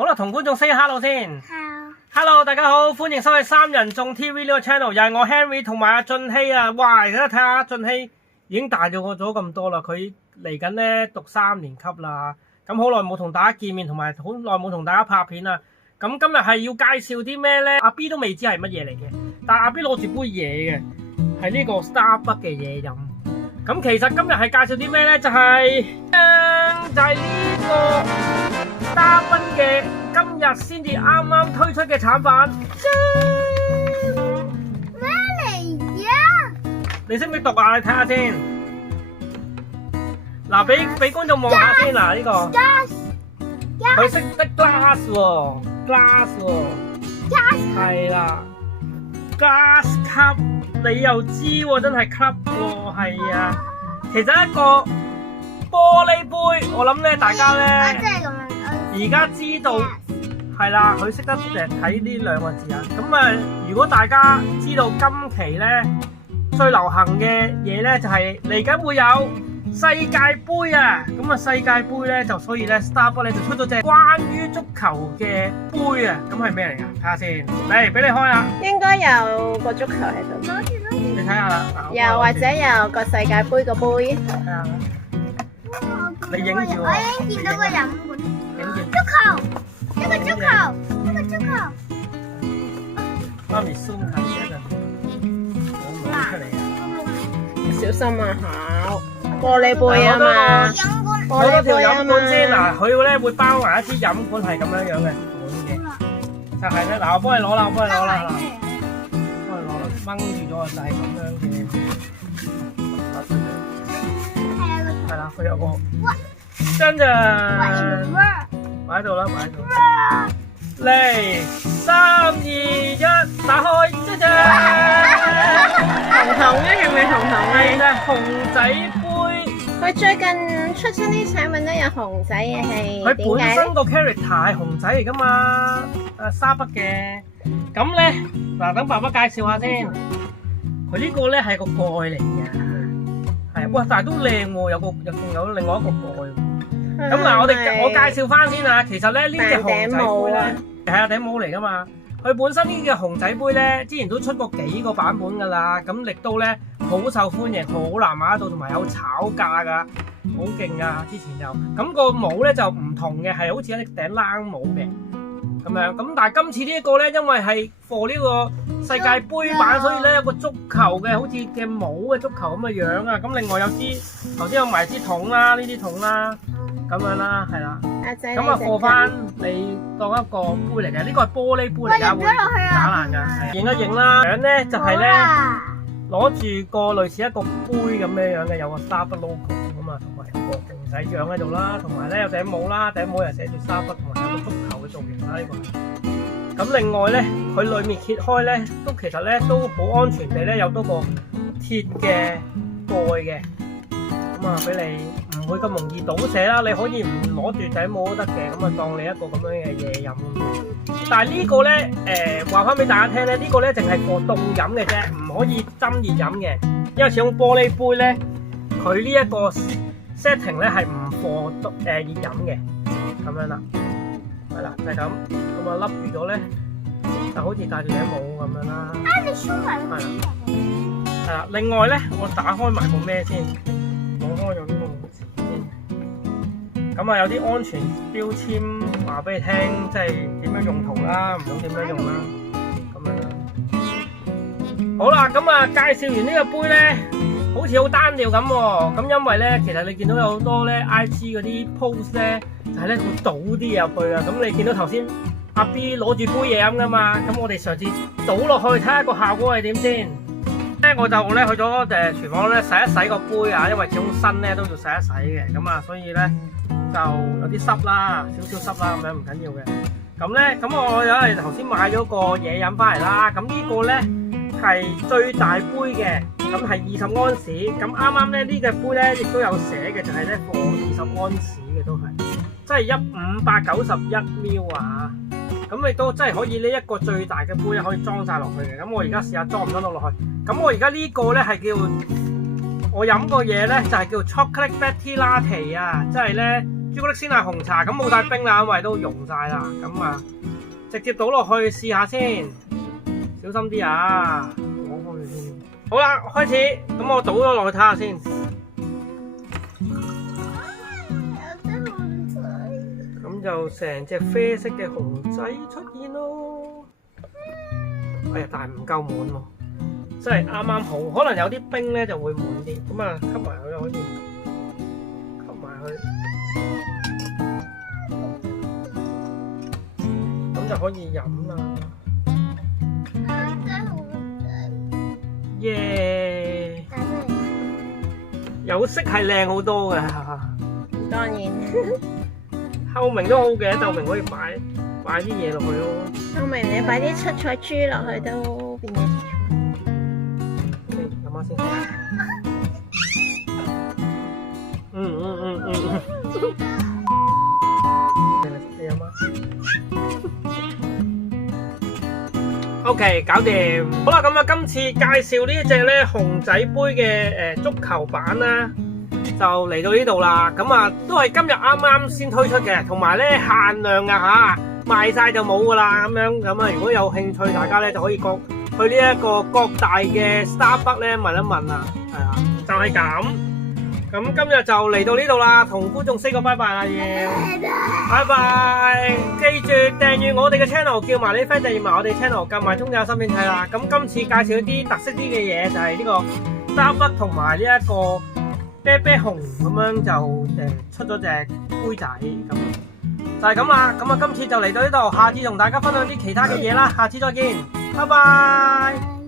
好啦，同觀眾 say hello 先。Hello， Hello， 大家好，歡迎收睇三人眾 TV 呢個 channel，又係我 Henry 同埋阿俊熙啊。哇，而家睇下俊熙已經大咗咁多啦，佢嚟緊咧讀3年級啦。咁好耐冇同大家見面，同埋好耐冇同大家拍片啦。咁今日係要介紹啲咩咧？阿 B 都未知係乜嘢嚟嘅，但係阿 B 攞住杯嘢嘅，係呢個 Starbucks 嘅嘢飲。咁其實今日係介紹啲咩咧？就係呢個 Starbucks 嘅今日先至啱推出嘅產品。咩嚟呀？你識唔識讀啊？你睇下先。嗱，俾觀眾望下先嗱，呢個佢識得 glass 喎，glass 喎，係啦 ，glass cup 你又知喎，真係 cup 喎，係啊。其實一個玻璃杯，我諗咧大家咧而家知道係啦，佢識得睇呢兩個字啊。咁啊，如果大家知道今期咧最流行嘅嘢咧，就係嚟緊會有世界盃啊。咁啊，世界盃咧就所以咧 Starbucks 咧就出咗隻關於足球嘅杯啊。咁係咩嚟㗎？睇下先，嚟俾你開啦。應該有個足球喺度，你睇下啦。又或者有個世界盃個杯。睇下。你影住喎。我已經見到個飲管。影住。足球，一個足球，一個足球。媽咪 zoom 下先一陣，我攞出嚟啊！小心啊，考玻璃杯啊嘛，飲管。攞多條飲管先嗱，佢咧會包埋一支飲管係咁樣樣嘅款嘅，就係咧嗱，我幫你攞啦，我幫你攞啦，幫你攞啦，掹住咗就係咁樣嘅，係啦，佢有個真嘅擺喺度啦，擺喺度。嚟3、2、1，打開，จ๊จ๊！紅桶啊，係咪紅桶係啊？啦，熊仔杯。佢最近出親啲產品都有熊仔嘅，係佢點解咧？本身個 character 係熊仔嚟噶嘛，Starbucks嘅。咁咧嗱，等爸爸介紹下先。佢呢個咧係個蓋嚟嘅，係哇，但係都靚喎，仲有另外一個蓋。咁嗱，我介紹翻先啊。其實咧呢隻熊仔杯咧係啊頂帽嚟噶嘛。佢本身呢隻熊仔杯咧，之前都出過幾個版本噶啦。咁亦都咧好受歡迎，好難買得到，同埋有炒價噶，好勁啊！之前就咁個帽咧就唔同嘅，係好似一頂冷帽嘅咁樣。咁但係今次呢一個咧，因為係 for 呢個世界盃版，所以咧有個足球嘅好似嘅帽嘅足球咁嘅樣啊。咁另外有支頭先有埋支桶啦，呢啲桶啦。咁樣啦，係啦，咁啊貨翻你當一個杯嚟嘅，呢個係玻璃杯嚟㗎，會打爛㗎。影一影啦，樣咧就係咧攞住個類似一個杯咁樣嘅，有個 Starbucks logo 咁啊，同埋個熊仔樣喺度啦，同埋咧有頂帽啦，頂帽又寫住 Starbucks，同埋有個足球嘅造型啦呢個。咁另外咧，佢裡面揭開咧，都其實咧都好安全地咧有多個鐵嘅蓋嘅，咁啊俾你。唔會咁容易倒瀉啦，你可以唔攞住頂帽都得嘅，咁啊當你一個咁樣嘅嘢飲。但係呢個咧，話翻俾大家聽咧，呢個咧淨係for凍飲嘅啫，唔可以斟熱飲嘅，因為始終玻璃杯咧，佢呢一個 setting 咧係唔for熱飲嘅，咁樣啦，係啦，就係咁，咁啊笠住咗咧，就好似戴住頂帽咁樣啦。係啦，另外咧，我打開埋個咩先，攞開咗呢個。咁啊，有啲安全標籤話俾你聽，即係點樣用途啦，唔好點樣用啦，咁樣啦。好啦，咁啊，介紹完呢個杯咧，好似好單調咁喎。咁因為咧，其實你見到有好多咧 IG 嗰啲 post 咧，就係咧會倒啲嘢入去啊。咁你見到頭先阿 B 攞住杯嘢飲噶嘛，咁我哋嘗試倒落去睇下個效果係點先。咧我就咧去咗廚房咧洗一洗個杯啊，因為始終新咧都要洗一洗嘅，咁啊，所以咧。就有啲濕啦，少少濕啦，咁樣唔緊要嘅。咁咧，咁我有係頭先買咗個嘢飲翻嚟啦。咁呢個咧係最大杯嘅，咁係20安士。咁啱啱咧呢個杯咧亦都有寫嘅，就係咧貨20安士嘅都係，即係591 ml 啊。咁亦都真係可以呢一個最大嘅杯可以裝晒落去嘅。咁我而家試下裝唔裝到落去。咁我而家呢個咧係叫我飲個嘢咧就係叫 chocolate Betty Latte 啊，即係咧朱古力鮮奶紅茶，咁冇晒冰啦，因為都溶晒啦。咁啊，直接倒落去試下先，小心啲啊！攞開佢先。好啦，開始。咁我倒咗落去睇下先。咁就成隻啡色嘅熊仔出現咯。哎呀，但係唔夠滿喎，真係啱啱好。可能有啲冰咧就會滿啲。咁啊，吸埋佢可以，吸埋佢，咁就可以飲啦。耶！有色係靚好多嘅，當然，透明都好嘅，透明可以擺啲嘢落去咯。透明你擺啲七彩珠落去都變咗七彩。飲下先。你飲啊？OK， 搞掂。好啦，咁啊，今次介紹呢一隻咧熊仔杯嘅足球版啦，就嚟到呢度啦。咁啊，都係今日啱啱先推出嘅，同埋咧限量啊嚇，賣晒就冇噶啦。咁啊，如果有興趣，大家咧就可以去呢一個各大嘅 Starbucks 咧問一問啊。係啊，就係咁。咁今日就嚟到呢度啦，同觀眾 say 個拜拜啦，要拜拜！記住訂閱我哋嘅 channel， 叫埋你 friend 訂閱埋我哋 channel， 撳埋鐘有新片睇啦。咁今次介紹一啲特色啲嘅嘢，就係呢個Starbucks同埋呢一個啤啤熊咁樣就出咗隻杯仔咁，就係咁啦。咁啊，今次就嚟到呢度，下次同大家分享啲其他嘅嘢啦，下次再見，拜拜。